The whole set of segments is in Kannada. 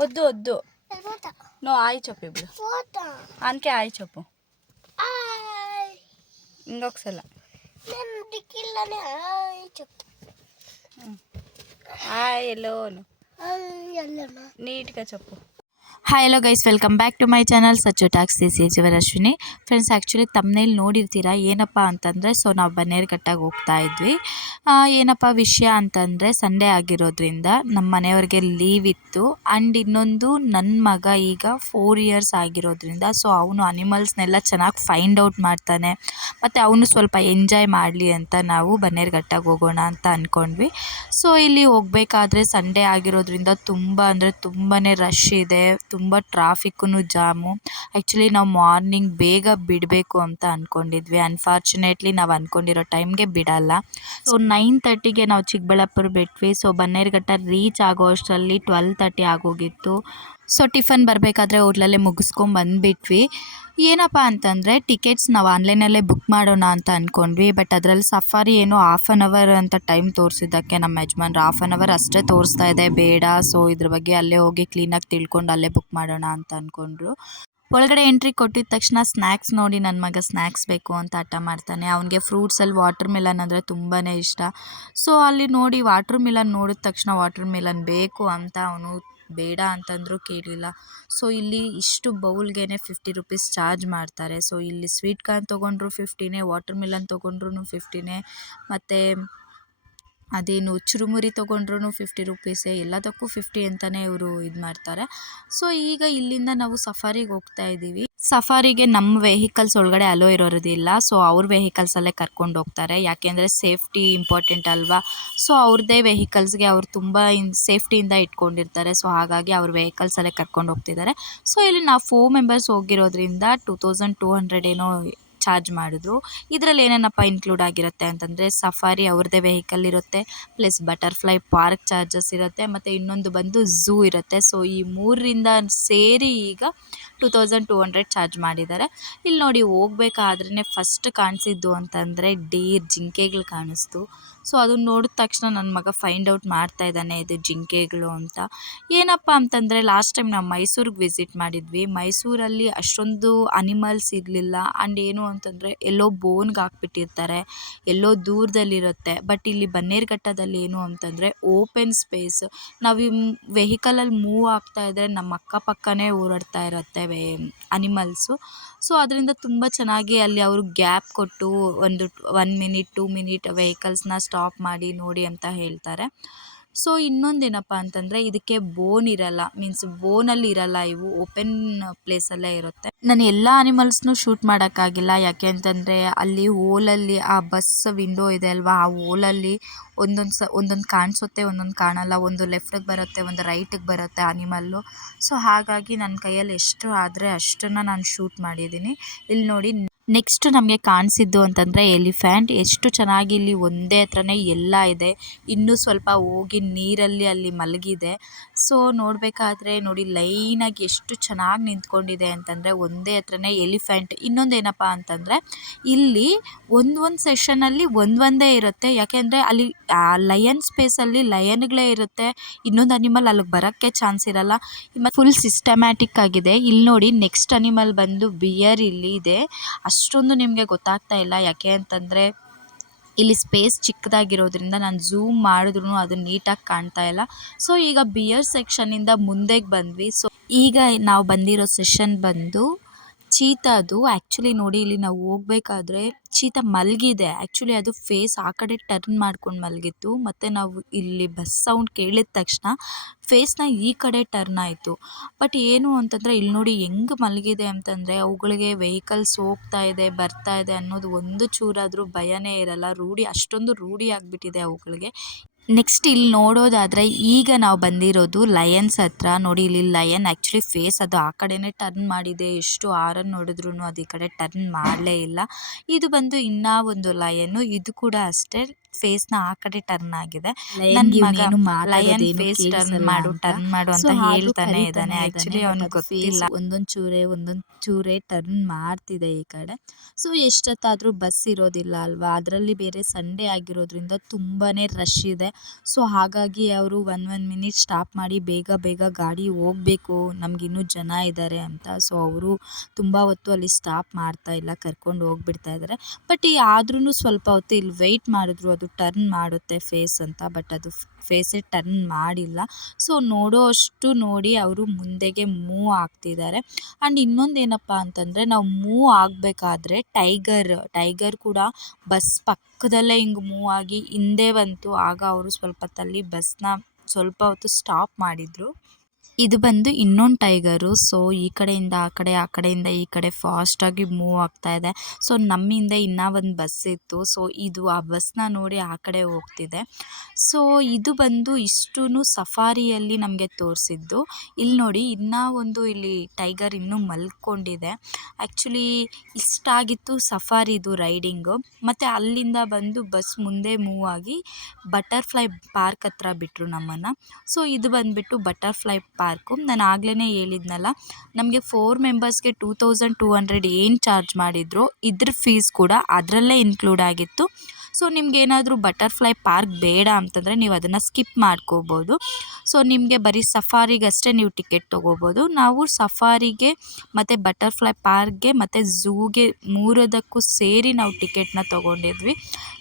వద్దు వద్దు నువ్వు ఆయి చెప్పు ఇప్పుడు ఆనకే ఆయి చెప్పు ఇంకొకసారి హాయ్ ఎల్లో నీట్గా చెప్పు. Hi hello guys, welcome back to my channel Sachu talks this is your Ashwini. Friends, actually ತಮ್ಮನೇಲಿ ನೋಡಿರ್ತೀರಾ ಏನಪ್ಪ ಅಂತಂದರೆ, ಸೊ ನಾವು ಬನ್ನೇರುಘಟ್ಟಗೆ ಹೋಗ್ತಾ ಇದ್ವಿ. ಏನಪ್ಪ ವಿಷಯ ಅಂತಂದರೆ, ಸಂಡೇ ಆಗಿರೋದ್ರಿಂದ ನಮ್ಮ ಮನೆಯವ್ರಿಗೆ ಲೀವ್ ಇತ್ತು. ಆ್ಯಂಡ್ ಇನ್ನೊಂದು ನನ್ನ ಮಗ ಈಗ 4 ಇಯರ್ಸ್ ಆಗಿರೋದ್ರಿಂದ ಸೊ ಅವನು ಅನಿಮಲ್ಸ್ನೆಲ್ಲ ಚೆನ್ನಾಗಿ ಫೈಂಡ್ ಔಟ್ ಮಾಡ್ತಾನೆ ಮತ್ತು ಅವನು ಸ್ವಲ್ಪ ಎಂಜಾಯ್ ಮಾಡಲಿ ಅಂತ ನಾವು ಬನ್ನೇರುಘಟ್ಟಗೆ ಹೋಗೋಣ ಅಂತ ಅಂದ್ಕೊಂಡ್ವಿ. ಸೊ ಇಲ್ಲಿ ಹೋಗಬೇಕಾದ್ರೆ ಸಂಡೇ ಆಗಿರೋದ್ರಿಂದ ತುಂಬ ಅಂದರೆ ತುಂಬಾ ರಶ್ ಇದೆ, ತುಂಬ ಟ್ರಾಫಿಕ್ಕೂ ಜಾಮು. ಆ್ಯಕ್ಚುಲಿ ನಾವು ಮಾರ್ನಿಂಗ್ ಬೇಗ ಬಿಡಬೇಕು ಅಂತ ಅಂದ್ಕೊಂಡಿದ್ವಿ. ಅನ್ಫಾರ್ಚುನೇಟ್ಲಿ ನಾವು ಅಂದ್ಕೊಂಡಿರೋ ಟೈಮ್ಗೆ ಬಿಡಲ್ಲ. ಸೊ 9:30ಗೆ ನಾವು ಚಿಕ್ಕಬಳ್ಳಾಪುರ ಬಿಟ್ವಿ. ಸೊ ಬನ್ನೇರುಘಟ್ಟ ರೀಚ್ ಆಗೋ ಅಷ್ಟರಲ್ಲಿ 12:30 ಆಗೋಗಿತ್ತು. ಸೊ ಟಿಫನ್ ಬರಬೇಕಾದ್ರೆ ಹೋಟ್ಲಲ್ಲೇ ಮುಗಿಸ್ಕೊಂಬಂದ್ಬಿಟ್ವಿ. ಏನಪ್ಪ ಅಂತಂದರೆ ಟಿಕೆಟ್ಸ್ ನಾವು ಆನ್ಲೈನಲ್ಲೇ ಬುಕ್ ಮಾಡೋಣ ಅಂತ ಅಂದ್ಕೊಂಡ್ವಿ. ಬಟ್ ಅದರಲ್ಲಿ ಸಫಾರಿ ಏನೋ 1/2 ಅವರ್ ಅಂತ ಟೈಮ್ ತೋರಿಸಿದ್ದಕ್ಕೆ ನಮ್ಮ ಯಜಮಾನ್ರು 1/2 ಅವರ್ ಅಷ್ಟೇ ತೋರಿಸ್ತಾ ಇದೆ, ಬೇಡ, ಸೊ ಇದ್ರ ಬಗ್ಗೆ ಅಲ್ಲೇ ಹೋಗಿ ಕ್ಲೀನಾಗಿ ತಿಳ್ಕೊಂಡು ಅಲ್ಲೇ ಬುಕ್ ಮಾಡೋಣ ಅಂತ ಅಂದ್ಕೊಂಡ್ರು. ಒಳಗಡೆ ಎಂಟ್ರಿ ಕೊಟ್ಟಿದ ತಕ್ಷಣ ಸ್ನ್ಯಾಕ್ಸ್ ನೋಡಿ ನನ್ನ ಮಗ ಸ್ನ್ಯಾಕ್ಸ್ ಬೇಕು ಅಂತ ಹಠ ಮಾಡ್ತಾನೆ. ಅವನಿಗೆ ಫ್ರೂಟ್ಸಲ್ಲಿ ವಾಟರ್ ಮೆಲನ್ ಅಂದರೆ ತುಂಬಾ ಇಷ್ಟ. ಸೊ ಅಲ್ಲಿ ನೋಡಿ ವಾಟರ್ ಮೆಲನ್ ನೋಡಿದ ತಕ್ಷಣ ವಾಟರ್ ಮೆಲನ್ ಬೇಕು ಅಂತ ಅವನು ಬೇಡ ಅಂತಂದರೂ ಕೇಳಲಿಲ್ಲ. ಸೊ ಇಲ್ಲಿ ಇಷ್ಟು ಬೌಲ್ಗೆ 50 ರುಪೀಸ್ ಚಾರ್ಜ್ ಮಾಡ್ತಾರೆ. ಸೊ ಇಲ್ಲಿ ಸ್ವೀಟ್ ಕಾರ್ನ್ ತೊಗೊಂಡ್ರು 50ನೇ, ವಾಟರ್ ಮೆಲನ್ ತೊಗೊಂಡ್ರು 50ನೇ, ಮತ್ತು ಅದೇನು ಚುರುಮುರಿ ತೊಗೊಂಡ್ರು 50 ರುಪೀಸೇ, ಎಲ್ಲದಕ್ಕೂ 50 ಅಂತಲೇ ಇವರು ಇದು ಮಾಡ್ತಾರೆ. ಸೊ ಈಗ ಇಲ್ಲಿಂದ ನಾವು ಸಫಾರಿಗೆ ಹೋಗ್ತಾ ಇದ್ದೀವಿ. ಸಫಾರಿಗೆ ನಮ್ಮ ವೆಹಿಕಲ್ಸ್ ಒಳಗಡೆ ಅಲೋ ಇರೋದಿಲ್ಲ. ಸೊ ಅವ್ರ ವೆಹಿಕಲ್ಸಲ್ಲೇ ಕರ್ಕೊಂಡು ಹೋಗ್ತಾರೆ, ಯಾಕೆಂದರೆ ಸೇಫ್ಟಿ ಇಂಪಾರ್ಟೆಂಟ್ ಅಲ್ವಾ. ಸೊ ಅವ್ರದ್ದೇ ವೆಹಿಕಲ್ಸ್ಗೆ ಅವ್ರು ತುಂಬ ಸೇಫ್ಟಿಯಿಂದ ಇಟ್ಕೊಂಡಿರ್ತಾರೆ. ಸೊ ಹಾಗಾಗಿ ಅವ್ರ ವೆಹಿಕಲ್ಸಲ್ಲೇ ಕರ್ಕೊಂಡು ಹೋಗ್ತಿದ್ದಾರೆ. ಸೊ ಇಲ್ಲಿ ನಾವು 4 ಮೆಂಬರ್ಸ್ ಹೋಗಿರೋದ್ರಿಂದ 2200 ಏನೋ ಚಾರ್ಜ್ ಮಾಡಿದ್ರು. ಇದರಲ್ಲಿ ಏನೇನಪ್ಪ ಇನ್ಕ್ಲೂಡ್ ಆಗಿರುತ್ತೆ ಅಂತಂದರೆ, ಸಫಾರಿ ಅವ್ರದ್ದೇ ವೆಹಿಕಲ್ ಇರುತ್ತೆ, ಪ್ಲಸ್ ಬಟರ್ಫ್ಲೈ ಪಾರ್ಕ್ ಚಾರ್ಜಸ್ ಇರುತ್ತೆ, ಮತ್ತು ಇನ್ನೊಂದು ಬಂದು ಝೂ ಇರುತ್ತೆ. ಸೊ ಈ 3ರಿಂದ ಸೇರಿ ಈಗ 2200 ಚಾರ್ಜ್ ಮಾಡಿದ್ದಾರೆ. ಇಲ್ಲಿ ನೋಡಿ ಹೋಗ್ಬೇಕಾದ್ರೇ ಫಸ್ಟ್ ಕಾಣಿಸಿದ್ದು ಅಂತಂದರೆ ಡೀರ್, ಜಿಂಕೆಗಳು ಕಾಣಿಸ್ತು. ಸೊ ಅದನ್ನ ನೋಡಿದ ತಕ್ಷಣ ನನ್ನ ಮಗ ಫೈಂಡ್ ಔಟ್ ಮಾಡ್ತಾ ಇದ್ದಾನೆ ಇದು ಜಿಂಕೆಗಳು ಅಂತ. ಏನಪ್ಪ ಅಂತಂದರೆ ಲಾಸ್ಟ್ ಟೈಮ್ ನಾವು ಮೈಸೂರಿಗೆ ವಿಸಿಟ್ ಮಾಡಿದ್ವಿ. ಮೈಸೂರಲ್ಲಿ ಅಷ್ಟೊಂದು ಅನಿಮಲ್ಸ್ ಇರಲಿಲ್ಲ. ಆ್ಯಂಡ್ ಏನು ಅಂತಂದರೆ ಎಲ್ಲೋ ಬೋನ್ಗೆ ಹಾಕ್ಬಿಟ್ಟಿರ್ತಾರೆ, ಎಲ್ಲೋ ದೂರದಲ್ಲಿರುತ್ತೆ. ಬಟ್ ಇಲ್ಲಿ ಬನ್ನೇರುಘಟ್ಟದಲ್ಲಿ ಏನು ಅಂತಂದರೆ ಓಪನ್ ಸ್ಪೇಸ್. ನಾವು ಈ ವೆಹಿಕಲಲ್ಲಿ ಮೂವ್ ಆಗ್ತಾ ಇದ್ದರೆ ನಮ್ಮ ಅಕ್ಕಪಕ್ಕನೇ ಓಡಾಡ್ತಾ ಇರುತ್ತೆ ಅನಿಮಲ್ಸು. ಸೊ ಅದರಿಂದ ತುಂಬ ಚೆನ್ನಾಗಿ ಅಲ್ಲಿ ಅವರು ಗ್ಯಾಪ್ ಕೊಟ್ಟು 1 ಮಿನಿಟ್ 2 ಮಿನಿಟ್ ವೆಹಿಕಲ್ಸ್ನ ಸ್ಟಾಪ್ ಮಾಡಿ ನೋಡಿ ಅಂತ ಹೇಳ್ತಾರೆ. ಸೊ ಇನ್ನೊಂದೇನಪ್ಪ ಅಂತಂದರೆ ಇದಕ್ಕೆ ಬೋನ್ ಇರಲ್ಲ, ಮೀನ್ಸ್ ಬೋನಲ್ಲಿ ಇರಲ್ಲ, ಇವು ಓಪನ್ ಪ್ಲೇಸಲ್ಲೇ ಇರುತ್ತೆ. ನಾನು ಎಲ್ಲ ಅನಿಮಲ್ಸ್ನೂ ಶೂಟ್ ಮಾಡೋಕ್ಕಾಗಿಲ್ಲ, ಯಾಕೆ ಅಂತಂದರೆ ಅಲ್ಲಿ ಹೋಲಲ್ಲಿ ಆ ಬಸ್ ವಿಂಡೋ ಇದೆ ಅಲ್ವಾ, ಆ ಹೋಲಲ್ಲಿ ಒಂದೊಂದು ಕಾಣಿಸುತ್ತೆ, ಒಂದೊಂದು ಕಾಣಲ್ಲ, ಒಂದು ಲೆಫ್ಟಿಗೆ ಬರುತ್ತೆ, ಒಂದು ರೈಟಿಗೆ ಬರುತ್ತೆ ಅನಿಮಲ್ಲು. ಸೊ ಹಾಗಾಗಿ ನನ್ನ ಕೈಯಲ್ಲಿ ಎಷ್ಟು ಆದರೆ ಅಷ್ಟನ್ನು ನಾನು ಶೂಟ್ ಮಾಡಿದ್ದೀನಿ. ಇಲ್ಲಿ ನೋಡಿ ನೆಕ್ಸ್ಟ್ ನಮಗೆ ಕಾಣಿಸಿದ್ದು ಅಂತಂದರೆ ಎಲಿಫೆಂಟ್. ಎಷ್ಟು ಚೆನ್ನಾಗಿ ಇಲ್ಲಿ ಒಂದೇ ಹತ್ರನೇ ಎಲ್ಲ ಇದೆ. ಇನ್ನೂ ಸ್ವಲ್ಪ ಹೋಗಿ ನೀರಲ್ಲಿ ಅಲ್ಲಿ ಮಲಗಿದೆ. ಸೊ ನೋಡಬೇಕಾದ್ರೆ ನೋಡಿ ಲೈನಾಗಿ ಎಷ್ಟು ಚೆನ್ನಾಗಿ ನಿಂತ್ಕೊಂಡಿದೆ ಅಂತಂದರೆ ಒಂದೇ ಹತ್ರನೇ ಎಲಿಫೆಂಟ್. ಇನ್ನೊಂದೇನಪ್ಪ ಅಂತಂದರೆ ಇಲ್ಲಿ ಒಂದು ಸೆಷನಲ್ಲಿ ಒಂದೇ ಇರುತ್ತೆ, ಯಾಕೆಂದರೆ ಅಲ್ಲಿ ಲಯನ್ ಸ್ಪೇಸಲ್ಲಿ ಲಯನ್ಗಳೇ ಇರುತ್ತೆ, ಇನ್ನೊಂದು ಅನಿಮಲ್ ಅಲ್ಲಿಗೆ ಬರೋಕ್ಕೆ ಚಾನ್ಸ್ ಇರಲ್ಲ. ಮತ್ತು ಫುಲ್ ಸಿಸ್ಟಮ್ಯಾಟಿಕ್ ಆಗಿದೆ. ಇಲ್ಲಿ ನೋಡಿ ನೆಕ್ಸ್ಟ್ ಅನಿಮಲ್ ಬಂದು ಬಿಯರ್ ಇಲ್ಲಿ ಇದೆ. ಅಷ್ಟೊಂದು ನಿಮಗೆ ಗೊತ್ತಾಗ್ತಾ ಇಲ್ಲ, ಯಾಕೆ ಅಂತಂದರೆ ಇಲ್ಲಿ ಸ್ಪೇಸ್ ಚಿಕ್ಕದಾಗಿರೋದ್ರಿಂದ ನಾನು ಝೂಮ್ ಮಾಡಿದ್ರೂ ಅದು ನೀಟಾಗಿ ಕಾಣ್ತಾ ಇಲ್ಲ. ಸೊ ಈಗ ಬಿಯರ್ ಸೆಕ್ಷನ್ನಿಂದ ಮುಂದೆಗೆ ಬಂದ್ವಿ. ಸೊ ಈಗ ನಾವು ಬಂದಿರೋ ಸೆಷನ್ ಬಂದು ಚೀತಾದು. ಆ್ಯಕ್ಚುಲಿ ನೋಡಿ ಇಲ್ಲಿ ನಾವು ಹೋಗ್ಬೇಕಾದ್ರೆ ಚೀತಾ ಮಲಗಿದೆ. ಆ್ಯಕ್ಚುಲಿ ಅದು ಫೇಸ್ ಆ ಕಡೆ ಟರ್ನ್ ಮಾಡ್ಕೊಂಡು ಮಲಗಿತ್ತು. ಮತ್ತು ನಾವು ಇಲ್ಲಿ ಬಸ್ ಸೌಂಡ್ ಕೇಳಿದ ತಕ್ಷಣ ಫೇಸ್ನ ಈ ಕಡೆ ಟರ್ನ್ ಆಯಿತು. ಬಟ್ ಏನು ಅಂತಂದರೆ ಇಲ್ಲಿ ನೋಡಿ ಹೆಂಗೆ ಮಲಗಿದೆ ಅಂತಂದರೆ ಅವುಗಳಿಗೆ ವೆಹಿಕಲ್ಸ್ ಹೋಗ್ತಾ ಇದೆ ಬರ್ತಾ ಇದೆ ಅನ್ನೋದು ಒಂದು ಚೂರಾದರೂ ಭಯನೇ ಇರಲ್ಲ. ಅಷ್ಟೊಂದು ರೂಢಿ ಆಗಿಬಿಟ್ಟಿದೆ ಅವುಗಳಿಗೆ. ನೆಕ್ಸ್ಟ್ ಇಲ್ಲಿ ನೋಡೋದಾದರೆ ಈಗ ನಾವು ಬಂದಿರೋದು ಲಯನ್ಸ್ ಹತ್ರ. ನೋಡಿ ಇಲ್ಲಿ ಲಯನ್ ಆ್ಯಕ್ಚುಲಿ ಫೇಸ್ ಅದು ಆ ಕಡೆನೇ ಟರ್ನ್ ಮಾಡಿದೆ, ಎಷ್ಟು ಹಾರನ್ ನೋಡಿದ್ರೂ ಅದು ಈ ಕಡೆ ಟರ್ನ್ ಮಾಡಲೇ ಇಲ್ಲ. ಇದು ಬಂದು ಇನ್ನೂ ಒಂದು ಲಯನ್ನು, ಇದು ಕೂಡ ಅಷ್ಟೇ ಫೇಸ್ನ ಆ ಕಡೆ ಟರ್ನ್ ಆಗಿದೆ. ನನ್ನ ಮಗ ಲಯನ್ ಫೇಸ್ ಟರ್ನ್ ಮಾಡು ಅಂತ ಹೇಳ್ತಾನೆ ಇದ್ದಾನೆ. ಆ್ಯಕ್ಚುಲಿ ಅವ್ನಿಗೆ ಗೊತ್ತಿಲ್ಲ, ಒಂದೊಂದು ಚೂರೇ ಟರ್ನ್ ಮಾಡ್ತಿದೆ ಈ ಕಡೆ. ಸೊ ಎಷ್ಟೊತ್ತಾದರೂ ಬಸ್ ಇರೋದಿಲ್ಲ ಅಲ್ವಾ, ಅದರಲ್ಲಿ ಬೇರೆ ಸಂಡೇ ಆಗಿರೋದ್ರಿಂದ ತುಂಬಾ ರಶ್ ಇದೆ. ಸೊ ಹಾಗಾಗಿ ಅವರು ಒನ್ ಮಿನಿಟ್ ಸ್ಟಾಪ್ ಮಾಡಿ ಬೇಗ ಬೇಗ ಗಾಡಿ ಹೋಗಬೇಕು, ನಮಗಿನ್ನೂ ಜನ ಇದ್ದಾರೆ ಅಂತ. ಸೊ ಅವರು ತುಂಬ ಹೊತ್ತು ಅಲ್ಲಿ ಸ್ಟಾಪ್ ಮಾಡ್ತಾ ಇಲ್ಲ, ಕರ್ಕೊಂಡು ಹೋಗ್ಬಿಡ್ತಾ ಇದ್ದಾರೆ. ಬಟ್ ಆದ್ರೂ ಸ್ವಲ್ಪ ಹೊತ್ತು ಇಲ್ಲಿ ವೆಯ್ಟ್ ಮಾಡಿದ್ರು, ಅದು ಟರ್ನ್ ಮಾಡುತ್ತೆ ಫೇಸ್ ಅಂತ. ಬಟ್ ಅದು ಫೇಸೇ ಟರ್ನ್ ಮಾಡಿಲ್ಲ. ಸೊ ನೋಡೋ ಅಷ್ಟು ನೋಡಿ ಅವರು ಮುಂದೆಗೆ ಮೂವ್ ಆಗ್ತಿದ್ದಾರೆ. ಆ್ಯಂಡ್ ಇನ್ನೊಂದೇನಪ್ಪ ಅಂತಂದರೆ, ನಾವು ಮೂವ್ ಆಗಬೇಕಾದ್ರೆ ಟೈಗರ್ ಕೂಡ ಬಸ್ ಪಕ್ಕದಲ್ಲೇ ಹಿಂಗೆ ಮೂವ್ ಆಗಿ ಹಿಂದೆ ಬಂತು. ಆಗ ಅವರು ಸ್ವಲ್ಪ ಹೊತ್ತಲ್ಲಿ ಬಸ್ನ ಸ್ವಲ್ಪ ಹೊತ್ತು ಸ್ಟಾಪ್ ಮಾಡಿದರು. ಇದು ಬಂದು ಇನ್ನೊಂದು ಟೈಗರು. ಸೊ ಈ ಕಡೆಯಿಂದ ಆ ಕಡೆ, ಆ ಕಡೆಯಿಂದ ಈ ಕಡೆ ಫಾಸ್ಟಾಗಿ ಮೂವ್ ಆಗ್ತಾ ಇದೆ. ಸೊ ನಮ್ಮಿಂದ ಇನ್ನೂ ಒಂದು ಬಸ್ ಇತ್ತು. ಸೊ ಇದು ಆ ಬಸ್ನ ನೋಡಿ ಆ ಕಡೆ ಹೋಗ್ತಿದೆ. ಸೊ ಇದು ಬಂದು ಇಷ್ಟೂ ಸಫಾರಿಯಲ್ಲಿ ನಮಗೆ ತೋರಿಸಿದ್ದು. ಇಲ್ಲಿ ನೋಡಿ, ಇನ್ನೂ ಒಂದು ಇಲ್ಲಿ ಟೈಗರ್ ಇನ್ನೂ ಮಲ್ಕೊಂಡಿದೆ. Actually ಇಷ್ಟಾಗಿತ್ತು ಸಫಾರಿದು riding. ಮತ್ತು ಅಲ್ಲಿಂದ ಬಂದು ಬಸ್ ಮುಂದೆ ಮೂವ್ ಆಗಿ ಬಟರ್ಫ್ಲೈ ಪಾರ್ಕ್ ಹತ್ರ ಬಿಟ್ಟರು ನಮ್ಮನ್ನು. ಸೊ ಇದು ಬಂದುಬಿಟ್ಟು ಬಟರ್ಫ್ಲೈ ಪಾರ್ಕು. ನಾನು ಆಗಲೇ ಹೇಳಿದ್ನಲ್ಲ, ನಮಗೆ 4 ಮೆಂಬರ್ಸ್ಗೆ 2200 ಏನು ಚಾರ್ಜ್ ಮಾಡಿದ್ರು, ಇದ್ರ ಫೀಸ್ ಕೂಡ ಅದರಲ್ಲೇ ಇನ್ಕ್ಲೂಡ್ ಆಗಿತ್ತು. ಸೊ ನಿಮಗೇನಾದರೂ ಬಟರ್ಫ್ಲೈ ಪಾರ್ಕ್ ಬೇಡ ಅಂತಂದರೆ ನೀವು ಅದನ್ನು ಸ್ಕಿಪ್ ಮಾಡ್ಕೋಬೋದು. ಸೊ ನಿಮಗೆ ಬರೀ ಸಫಾರಿಗಷ್ಟೇ ನೀವು ಟಿಕೆಟ್ ತೊಗೋಬೋದು. ನಾವು ಸಫಾರಿಗೆ ಮತ್ತು ಬಟರ್ಫ್ಲೈ ಪಾರ್ಕ್ಗೆ ಮತ್ತು ಝೂಗೆ ಮೂರದಕ್ಕೂ ಸೇರಿ ನಾವು ಟಿಕೆಟ್ನ ತೊಗೊಂಡಿದ್ವಿ.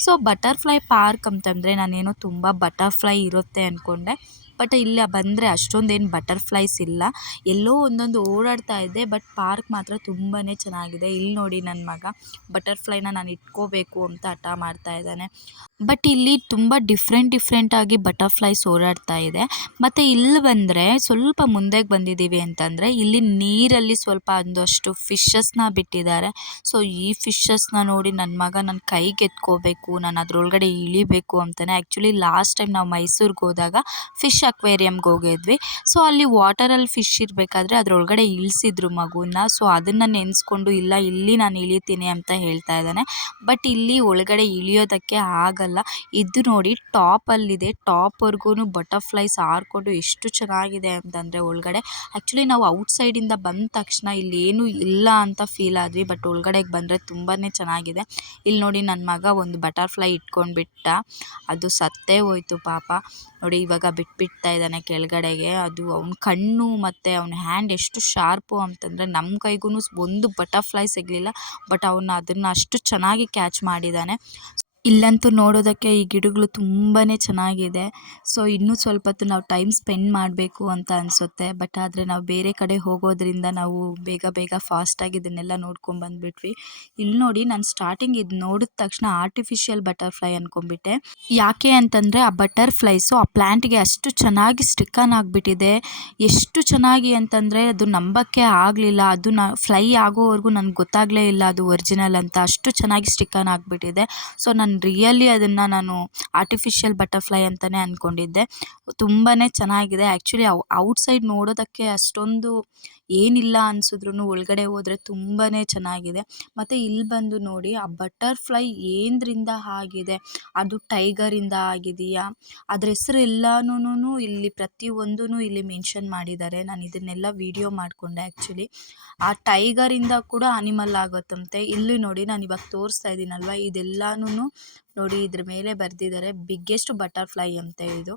ಸೊ ಬಟರ್ಫ್ಲೈ ಪಾರ್ಕ್ ಅಂತಂದರೆ ನಾನೇನೋ ತುಂಬ ಬಟರ್ಫ್ಲೈ ಇರುತ್ತೆ ಅಂದ್ಕೊಂಡೆ. ಬಟ್ ಇಲ್ಲಿ ಬಂದರೆ ಅಷ್ಟೊಂದೇನು ಬಟರ್ಫ್ಲೈಸ್ ಇಲ್ಲ, ಎಲ್ಲೋ ಒಂದೊಂದು ಓಡಾಡ್ತಾ ಇದೆ. ಬಟ್ ಪಾರ್ಕ್ ಮಾತ್ರ ತುಂಬಾ ಚೆನ್ನಾಗಿದೆ. ಇಲ್ಲಿ ನೋಡಿ, ನನ್ನ ಮಗ ಬಟರ್ಫ್ಲೈನ ನಾನು ಇಟ್ಕೋಬೇಕು ಅಂತ ಹಠ ಮಾಡ್ತಾ ಇದ್ದಾನೆ. ಬಟ್ ಇಲ್ಲಿ ತುಂಬ ಡಿಫ್ರೆಂಟಾಗಿ ಬಟರ್ಫ್ಲೈಸ್ ಓಡಾಡ್ತಾ ಇದೆ. ಮತ್ತು ಇಲ್ಲಿ ಬಂದರೆ ಸ್ವಲ್ಪ ಮುಂದೆಗೆ ಬಂದಿದ್ದೀವಿ ಅಂತಂದರೆ, ಇಲ್ಲಿ ನೀರಲ್ಲಿ ಸ್ವಲ್ಪ ಒಂದಷ್ಟು ಫಿಶಸ್ನ ಬಿಟ್ಟಿದ್ದಾರೆ. ಸೊ ಈ ಫಿಶಸ್ನ ನೋಡಿ ನನ್ನ ಮಗ ನನ್ನ ಕೈಗೆ ಎತ್ಕೋಬೇಕು, ನಾನು ಅದರೊಳಗಡೆ ಇಳಿಬೇಕು ಅಂತಾನೆ. ಆ್ಯಕ್ಚುಲಿ ಲಾಸ್ಟ್ ಟೈಮ್ ನಾವು ಮೈಸೂರಿಗೆ ಹೋದಾಗ ಫಿಶ್ ಅಕ್ವೇರಿಯಮ್ಗೆ ಹೋಗಿದ್ವಿ. ಸೊ ಅಲ್ಲಿ ವಾಟರಲ್ಲಿ ಫಿಶ್ ಇರಬೇಕಾದ್ರೆ ಅದರೊಳಗಡೆ ಇಳಿಸಿದ್ರು ಮಗುನ. ಸೊ ಅದನ್ನು ನೆನೆಸ್ಕೊಂಡು ಇಲ್ಲ, ಇಲ್ಲಿ ನಾನು ಇಳಿತೀನಿ ಅಂತ ಹೇಳ್ತಾ ಇದ್ದಾನೆ. ಬಟ್ ಇಲ್ಲಿ ಒಳಗಡೆ ಇಳಿಯೋದಕ್ಕೆ ಆಗಲ್ಲ. ಇದು ನೋಡಿ, ಟಾಪಲ್ಲಿದೆ, ಟಾಪ್ವರೆಗೂ ಬಟರ್ಫ್ಲೈಸ್ ಹಾರ್ಕೊಂಡು ಎಷ್ಟು ಚೆನ್ನಾಗಿದೆ ಅಂತಂದರೆ ಒಳಗಡೆ. ಆ್ಯಕ್ಚುಲಿ ನಾವು ಔಟ್ಸೈಡಿಂದ ಬಂದ ತಕ್ಷಣ ಇಲ್ಲಿ ಏನೂ ಇಲ್ಲ ಅಂತ ಫೀಲ್ ಆದ್ವಿ. ಬಟ್ ಒಳಗಡೆಗೆ ಬಂದರೆ ತುಂಬಾ ಚೆನ್ನಾಗಿದೆ. ಇಲ್ಲಿ ನೋಡಿ, ನನ್ನ ಮಗ ಒಂದು ಬಟರ್ಫ್ಲೈ ಇಟ್ಕೊಂಡ್ಬಿಟ್ಟ, ಅದು ಸತ್ತೇ ಹೋಯ್ತು ಪಾಪ. ನೋಡಿ ಇವಾಗ ಬಿಟ್ಬಿಡ್ತಾ ಇದ್ದಾನೆ ಕೆಳಗಡೆಗೆ. ಅದು ಅವ್ನ ಕಣ್ಣು ಮತ್ತು ಅವನ ಹ್ಯಾಂಡ್ ಎಷ್ಟು ಶಾರ್ಪು ಅಂತಂದರೆ ನಮ್ಮ ಕೈಗೂ ಒಂದು ಬಟರ್ಫ್ಲೈ ಸಿಗಲಿಲ್ಲ. ಬಟ್ ಅದನ್ನು ಅಷ್ಟು ಚೆನ್ನಾಗಿ ಕ್ಯಾಚ್ ಮಾಡಿದ್ದಾನೆ. ಇಲ್ಲಂತೂ ನೋಡೋದಕ್ಕೆ ಈ ಗಿಡಗಳು ತುಂಬಾ ಚೆನ್ನಾಗಿದೆ. ಸೊ ಇನ್ನೂ ಸ್ವಲ್ಪ ಹೊತ್ತು ನಾವು ಟೈಮ್ ಸ್ಪೆಂಡ್ ಮಾಡಬೇಕು ಅಂತ ಅನಿಸುತ್ತೆ. ಬಟ್ ಆದರೆ ನಾವು ಬೇರೆ ಕಡೆ ಹೋಗೋದ್ರಿಂದ ನಾವು ಬೇಗ ಫಾಸ್ಟಾಗಿ ಇದನ್ನೆಲ್ಲ ನೋಡ್ಕೊಂಡು ಬಂದುಬಿಟ್ವಿ. ಇಲ್ಲಿ ನೋಡಿ, ನಾನು ಸ್ಟಾರ್ಟಿಂಗ್ ಇದು ನೋಡಿದ ತಕ್ಷಣ ಆರ್ಟಿಫಿಷಿಯಲ್ ಬಟರ್ಫ್ಲೈ ಅಂದ್ಕೊಂಡ್ಬಿಟ್ಟೆ. ಯಾಕೆ ಅಂತಂದರೆ ಆ ಬಟರ್ಫ್ಲೈಸು ಆ ಪ್ಲ್ಯಾಂಟ್ಗೆ ಅಷ್ಟು ಚೆನ್ನಾಗಿ ಸ್ಟಿಕ್ಕನ್ ಆಗಿಬಿಟ್ಟಿದೆ. ಎಷ್ಟು ಚೆನ್ನಾಗಿ ಅಂತಂದರೆ ಅದು ನಂಬಕ್ಕೆ ಆಗಲಿಲ್ಲ. ಅದು ಫ್ಲೈ ಆಗೋವರೆಗೂ ನನಗೆ ಗೊತ್ತಾಗಲೇ ಇಲ್ಲ ಅದು ಒರಿಜಿನಲ್ ಅಂತ. ಅಷ್ಟು ಚೆನ್ನಾಗಿ ಸ್ಟಿಕ್ಕನ್ ಆಗಿಬಿಟ್ಟಿದೆ. ಸೊ ನಾನು ರಿಯಲಿ ಅದನ್ನು ನಾನು ಆರ್ಟಿಫಿಷಿಯಲ್ ಬಟರ್ಫ್ಲೈ ಅಂತಲೇ ಅಂದ್ಕೊಂಡಿದ್ದೆ. ತುಂಬಾ ಚೆನ್ನಾಗಿದೆ. ಆ್ಯಕ್ಚುಲಿ ಔಟ್ಸೈಡ್ ನೋಡೋದಕ್ಕೆ ಅಷ್ಟೊಂದು ಏನಿಲ್ಲ ಅನಿಸಿದ್ರು ಒಳಗಡೆ ಹೋದರೆ ತುಂಬಾ ಚೆನ್ನಾಗಿದೆ. ಮತ್ತು ಇಲ್ಲಿ ಬಂದು ನೋಡಿ, ಆ ಬಟರ್ಫ್ಲೈ ಏನರಿಂದ ಆಗಿದೆ, ಅದು ಟೈಗರಿಂದ ಆಗಿದೆಯಾ, ಅದ್ರ ಹೆಸರು ಎಲ್ಲನೂ ಇಲ್ಲಿ ಪ್ರತಿಯೊಂದೂ ಇಲ್ಲಿ ಮೆನ್ಷನ್ ಮಾಡಿದ್ದಾರೆ. ನಾನು ಇದನ್ನೆಲ್ಲ ವೀಡಿಯೋ ಮಾಡಿಕೊಂಡೆ. ಆ್ಯಕ್ಚುಲಿ ಆ ಟೈಗರಿಂದ ಕೂಡ ಅನಿಮಲ್ ಆಗುತ್ತಂತೆ. ಇಲ್ಲಿ ನೋಡಿ, ನಾನು ಇವಾಗ ತೋರಿಸ್ತಾ ಇದ್ದೀನಲ್ವ, ಇದೆಲ್ಲನೂ ನೋಡಿ ಇದ್ರ ಮೇಲೆ ಬರೆದಿದ್ದಾರೆ ಬಿಗ್ಗೆಸ್ಟ್ ಬಟರ್ಫ್ಲೈ ಅಂತ ಇದು.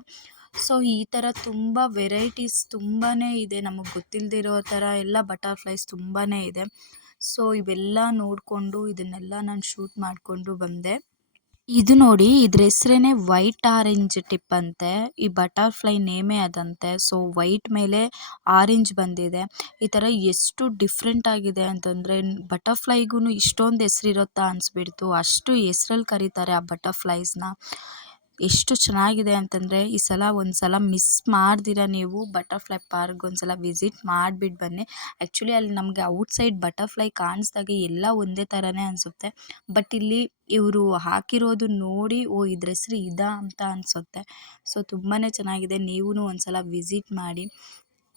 ಸೊ ಈ ಥರ ತುಂಬ ವೆರೈಟೀಸ್ ತುಂಬಾ ಇದೆ. ನಮಗೆ ಗೊತ್ತಿಲ್ಲದಿರೋ ಥರ ಎಲ್ಲ ಬಟರ್ಫ್ಲೈಸ್ ತುಂಬಾ ಇದೆ. ಸೊ ಇವೆಲ್ಲ ನೋಡಿಕೊಂಡು ಇದನ್ನೆಲ್ಲ ನಾನು ಶೂಟ್ ಮಾಡಿಕೊಂಡು ಬಂದೆ. ಇದು ನೋಡಿ, ಇದ್ರ ಹೆಸ್ರೇನೆ ವೈಟ್ ಆರೆಂಜ್ ಟಿಪ್ ಅಂತೆ. ಈ ಬಟರ್ಫ್ಲೈ ನೇಮೇ ಅದಂತೆ. ಸೊ ವೈಟ್ ಮೇಲೆ ಆರೆಂಜ್ ಬಂದಿದೆ. ಈ ಥರ ಎಷ್ಟು ಡಿಫ್ರೆಂಟ್ ಆಗಿದೆ ಅಂತಂದರೆ, ಬಟರ್ಫ್ಲೈಗೂ ಇಷ್ಟೊಂದು ಹೆಸರಿರುತ್ತಾ ಅನಿಸ್ಬಿಡ್ತು. ಅಷ್ಟು ಹೆಸ್ರಲ್ಲಿ ಕರೀತಾರೆ ಆ ಬಟರ್ಫ್ಲೈಸ್ನ. ಎಷ್ಟು ಚೆನ್ನಾಗಿದೆ ಅಂತಂದರೆ, ಈ ಸಲ ಒಂದು ಸಲ ಮಿಸ್ ಮಾಡ್ದಿರ ನೀವು ಬಟರ್ಫ್ಲೈ ಪಾರ್ಕ್ಗೆ ಒಂದು ಸಲ ವಿಸಿಟ್ ಮಾಡಿಬಿಟ್ಟು ಬನ್ನಿ. ಆ್ಯಕ್ಚುಲಿ ಅಲ್ಲಿ ನಮಗೆ ಔಟ್ಸೈಡ್ ಬಟರ್ಫ್ಲೈ ಕಾಣಿಸ್ದಾಗೆ ಎಲ್ಲ ಒಂದೇ ಥರನೇ ಅನಿಸುತ್ತೆ. ಬಟ್ ಇಲ್ಲಿ ಇವರು ಹಾಕಿರೋದು ನೋಡಿ, ಓ ಇದ್ರ ಹೆಸ್ರು ಇದಾ ಅಂತ ಅನಿಸುತ್ತೆ. ಸೊ ತುಂಬಾ ಚೆನ್ನಾಗಿದೆ. ನೀವು ಒಂದು ಸಲ ವಿಸಿಟ್ ಮಾಡಿ.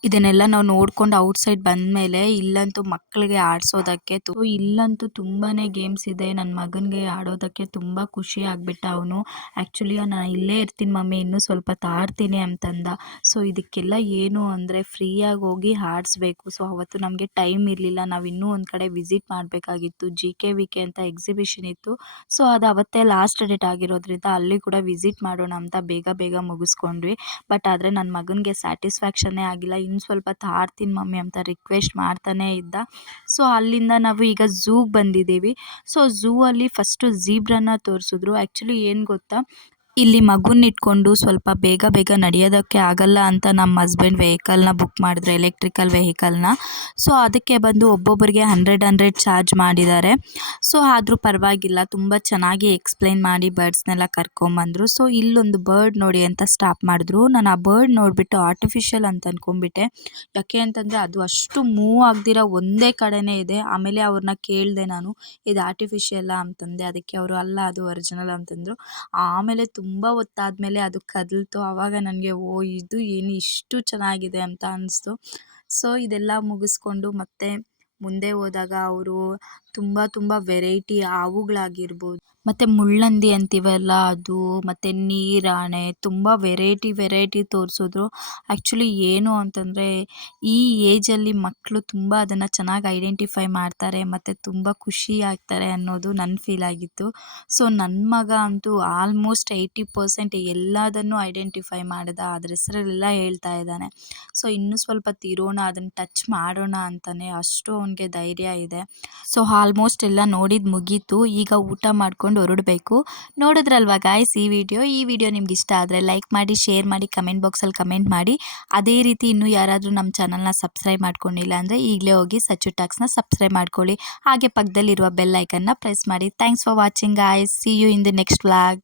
ಇದನ್ನೆಲ್ಲ ನಾವು ನೋಡ್ಕೊಂಡು ಔಟ್ಸೈಡ್ ಬಂದಮೇಲೆ ಇಲ್ಲಂತೂ ಮಕ್ಕಳಿಗೆ ಆಡಿಸೋದಕ್ಕೆ ಇಲ್ಲಂತೂ ತುಂಬಾ ಗೇಮ್ಸ್ ಇದೆ. ನನ್ನ ಮಗನಿಗೆ ಆಡೋದಕ್ಕೆ ತುಂಬ ಖುಷಿ ಆಗಿಬಿಟ್ಟ ಅವನು. ಆ್ಯಕ್ಚುಲಿ ನಾನು ಇಲ್ಲೇ ಇರ್ತೀನಿ ಮಮ್ಮಿ, ಇನ್ನೂ ಸ್ವಲ್ಪ ಆಡ್ತೀನಿ ಅಂತಂದ. ಸೊ ಇದಕ್ಕೆಲ್ಲ ಏನು ಅಂದರೆ ಫ್ರೀಯಾಗಿ ಹೋಗಿ ಆಡಿಸ್ಬೇಕು. ಸೊ ಅವತ್ತು ನಮಗೆ ಟೈಮ್ ಇರಲಿಲ್ಲ, ನಾವು ಇನ್ನೂ ಒಂದು ಕಡೆ ವಿಸಿಟ್ ಮಾಡಬೇಕಾಗಿತ್ತು. JKVK ಅಂತ ಎಕ್ಸಿಬಿಷನ್ ಇತ್ತು. ಸೊ ಅದು ಅವತ್ತೇ ಲಾಸ್ಟ್ ಡೇಟ್ ಆಗಿರೋದ್ರಿಂದ ಅಲ್ಲಿ ಕೂಡ ವಿಸಿಟ್ ಮಾಡೋಣ ಅಂತ ಬೇಗ ಬೇಗ ಮುಗಿಸ್ಕೊಂಡ್ವಿ. ಬಟ್ ಆದರೆ ನನ್ನ ಮಗನಿಗೆ ಸ್ಯಾಟಿಸ್ಫ್ಯಾಕ್ಷನ್ನೇ ಆಗಿಲ್ಲ. ಇನ್ನು ಸ್ವಲ್ಪ ಆಡ್ತೀನಿ ಮಮ್ಮಿ ಅಂತ ರಿಕ್ವೆಸ್ಟ್ ಮಾಡ್ತಾನೇ ಇದ್ದ. ಸೊ ಅಲ್ಲಿಂದ ನಾವು ಈಗ ಝೂಗೆ ಬಂದಿದ್ದೀವಿ. ಸೊ ಝೂ ಅಲ್ಲಿ ಫಸ್ಟು ಝೀಬ್ರನ್ನ ತೋರಿಸಿದ್ರು. ಆ್ಯಕ್ಚುಲಿ ಏನು ಗೊತ್ತಾ, ಇಲ್ಲಿ ಮಗುನ ಇಟ್ಕೊಂಡು ಸ್ವಲ್ಪ ಬೇಗ ಬೇಗ ನಡೆಯೋದಕ್ಕೆ ಆಗಲ್ಲ ಅಂತ ನಮ್ಮ ಹಸ್ಬೆಂಡ್ ವೆಹಿಕಲ್ನ ಬುಕ್ ಮಾಡಿದ್ರು, ಎಲೆಕ್ಟ್ರಿಕಲ್ ವೆಹಿಕಲ್ನ. ಸೊ ಅದಕ್ಕೆ ಬಂದು ಒಬ್ಬೊಬ್ಬರಿಗೆ 100 ಚಾರ್ಜ್ ಮಾಡಿದ್ದಾರೆ. ಸೊ ಆದರೂ ಪರವಾಗಿಲ್ಲ, ತುಂಬ ಚೆನ್ನಾಗಿ ಎಕ್ಸ್ಪ್ಲೈನ್ ಮಾಡಿ ಬರ್ಡ್ಸ್ನೆಲ್ಲ ಕರ್ಕೊಂಬಂದರು. ಸೊ ಇಲ್ಲೊಂದು ಬರ್ಡ್ ನೋಡಿ ಅಂತ ಸ್ಟಾಪ್ ಮಾಡಿದ್ರು. ನಾನು ಆ ಬರ್ಡ್ ನೋಡಿಬಿಟ್ಟು ಆರ್ಟಿಫಿಷಿಯಲ್ ಅಂತ ಅಂದ್ಕೊಂಡ್ಬಿಟ್ಟೆ. ಯಾಕೆ ಅಂತಂದರೆ ಅದು ಅಷ್ಟು ಮೂವ್ ಆಗದಿರೋ ಒಂದೇ ಕಡೆನೇ ಇದೆ. ಆಮೇಲೆ ಅವ್ರನ್ನ ಕೇಳಿದೆ ನಾನು, ಇದು ಆರ್ಟಿಫಿಷಿಯಲ್ಲ ಅಂತಂದೆ. ಅದಕ್ಕೆ ಅವರು ಅಲ್ಲ, ಅದು ಒರಿಜಿನಲ್ ಅಂತಂದರು. ಆಮೇಲೆ ತುಂಬ ಹೊತ್ತಾದಮೇಲೆ ಅದು ಕದಲ್ತು. ಆವಾಗ ನನಗೆ ಇದು ಏನು ಇಷ್ಟು ಚೆನ್ನಾಗಿದೆ ಅಂತ ಅನ್ನಿಸ್ತು. ಸೊ ಇದೆಲ್ಲ ಮುಗಿಸ್ಕೊಂಡು ಮತ್ತೆ ಮುಂದೆ ಹೋದಾಗ ಅವರು ತುಂಬ ವೆರೈಟಿ ಹಾವುಗಳಾಗಿರ್ಬೋದು, ಮತ್ತು ಮುಳ್ಳಂದಿ ಅಂತೀವಲ್ಲ ಅದು, ಮತ್ತು ನೀರಾಣೆ, ತುಂಬ ವೆರೈಟಿ ತೋರಿಸಿದ್ರು. ಆ್ಯಕ್ಚುಲಿ ಏನು ಅಂತಂದರೆ ಈ ಏಜಲ್ಲಿ ಮಕ್ಕಳು ತುಂಬ ಅದನ್ನು ಚೆನ್ನಾಗಿ ಐಡೆಂಟಿಫೈ ಮಾಡ್ತಾರೆ ಮತ್ತು ತುಂಬ ಖುಷಿ ಆಗ್ತಾರೆ ಅನ್ನೋದು ನನ್ನ ಫೀಲ್ ಆಗಿತ್ತು. ಸೊ ನನ್ನ ಮಗ ಅಂತೂ ಆಲ್ಮೋಸ್ಟ್ 80% ಎಲ್ಲದನ್ನು ಐಡೆಂಟಿಫೈ ಮಾಡಿದ. ಅದ್ರ ಹೆಸರೆಲ್ಲ ಹೇಳ್ತಾ ಇದ್ದಾನೆ. ಸೊ ಇನ್ನೂ ಸ್ವಲ್ಪ ತಿರೋಣ, ಅದನ್ನು ಟಚ್ ಮಾಡೋಣ ಅಂತಾನೆ ಅಷ್ಟು ಅವನಿಗೆ ಧೈರ್ಯ ಇದೆ. ಸೊ ಆಲ್ಮೋಸ್ಟ್ ಎಲ್ಲ ನೋಡಿದ್ದು ಮುಗೀತು. ಈಗ ಊಟ ಮಾಡ್ಕೊಂಡು ಹೊರಡಬೇಕು. ನೋಡಿದ್ರಲ್ವಾ ಗಾಯ್ಸ್ ಈ ವಿಡಿಯೋ ನಿಮ್ಗೆ ಇಷ್ಟ ಆದರೆ ಲೈಕ್ ಮಾಡಿ, ಶೇರ್ ಮಾಡಿ, ಕಮೆಂಟ್ ಬಾಕ್ಸಲ್ಲಿ ಕಮೆಂಟ್ ಮಾಡಿ. ಅದೇ ರೀತಿ ಇನ್ನೂ ಯಾರಾದರೂ ನಮ್ಮ ಚಾನಲ್ನ ಸಬ್ಸ್ಕ್ರೈಬ್ ಮಾಡ್ಕೊಂಡಿಲ್ಲ ಅಂದರೆ ಈಗಲೇ ಹೋಗಿ ಸಚ್ಚು ಟಾಕ್ಸ್ನ ಸಬ್ಸ್ಕ್ರೈಬ್ ಮಾಡ್ಕೊಳ್ಳಿ. ಹಾಗೆ ಪಕ್ಕದಲ್ಲಿರುವ ಬೆಲ್ ಐಕನ್ನ ಪ್ರೆಸ್ ಮಾಡಿ. Thanks for watching guys. See you in the next vlog.